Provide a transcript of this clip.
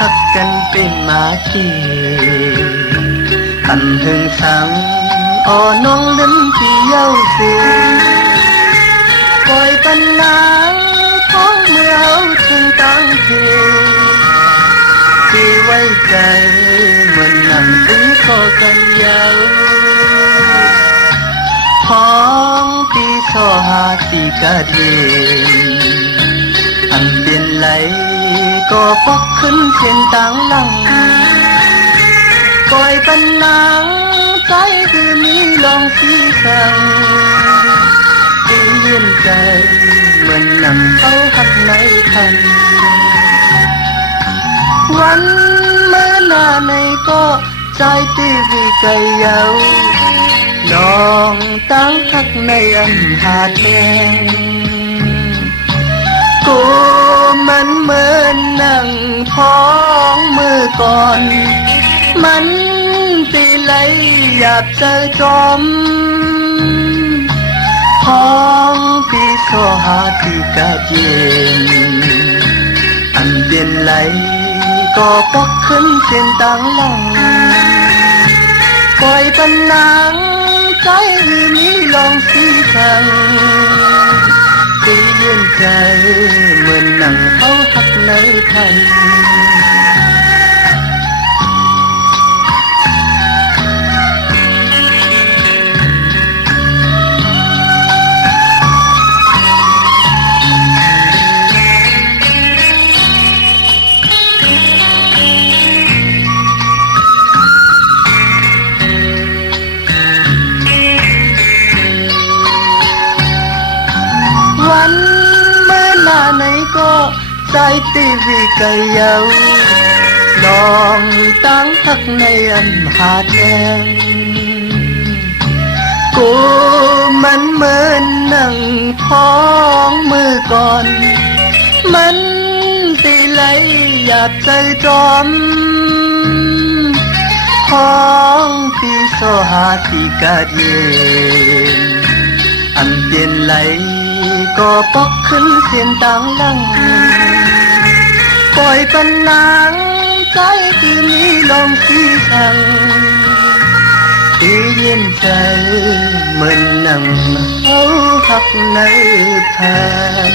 หักกันเป็นมาคีอันหึงสังอ๋อน้องลืมที่เย้าสิปล่อยปัญหาของเมื่อเอาถึงตั้งทีที่ไว้ใจเหมือนนั่งตีคอกันยาวของที่สอหาที่กระเด็นอันเปลี่ยนไหลก็ปกขึ้นเสียนต่างหลังก่อยปันนางใจคือมีลองสีสังที่เย็นใจเหมือนนั่งเขาหักในทันวันเมื่อหน้าในก็ใจตีวิใจเยาน้องตั้งหักในอันหาแทงกูมันเหมือนนั่งท้องมือก่อนมันตีไหลหยาบใจจอมท้องที่โซหาที่กะเย็นอันเปลี่ยนไหลก็ปกขึ้นเส้นต่างหลังปล่อยปันนางใจหือมีลองสีสังตีเย็นใจเหมือนนั่งเขาหักในทันวันเมื่อหน้าไหนก็ใจตีวิกเยาลองตั้งหักในอันหาแทงกูมันเหมือนนั่งท้องมือก่อนมันตีไหลหยาบใจจอมท้องที่โซหาที่กะเย็นอันเปลี่ยนไหลก็ปกขึ้นเสียนต่างหลังปล่อยปันนางใจที่มีลมสีสังที่เย็นใจเหมือนนั่งเขาหักในแผ่น